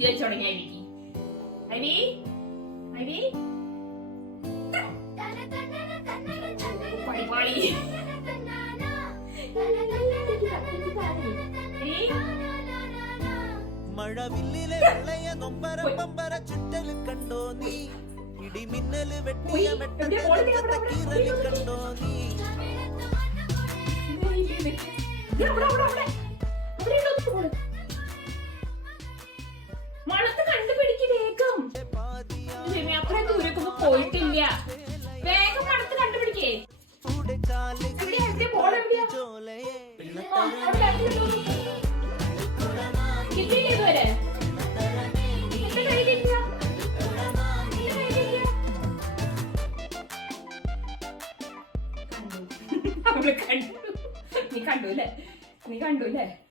ബുദ്ധി വെച്ച് തുടങ്ങിയായിരിക്കും. IV IV പടിപാളി. മഴവില്ലിലെ വെള്ളയ നൊമ്പര പമ്പര ചുറ്റല് കണ്ടോ നീ, ഇടിമിന്നല് വെട്ടിയ മെട്ടക്കീറല് കണ്ടോ നീ. മണത്ത് കണ്ടുപിടിക്ക് വേഗം. അത്രയും ദൂരക്കൊന്നും പോയിട്ടില്ല. വേഗം മണത്ത് കണ്ടുപിടിക്കേ. കിട്ടിയില്ലേ ഇതുവരെ? എന്റെ കയ്യിലില്ല. അവള് കണ്ടു. നീ കണ്ടു അല്ലേ?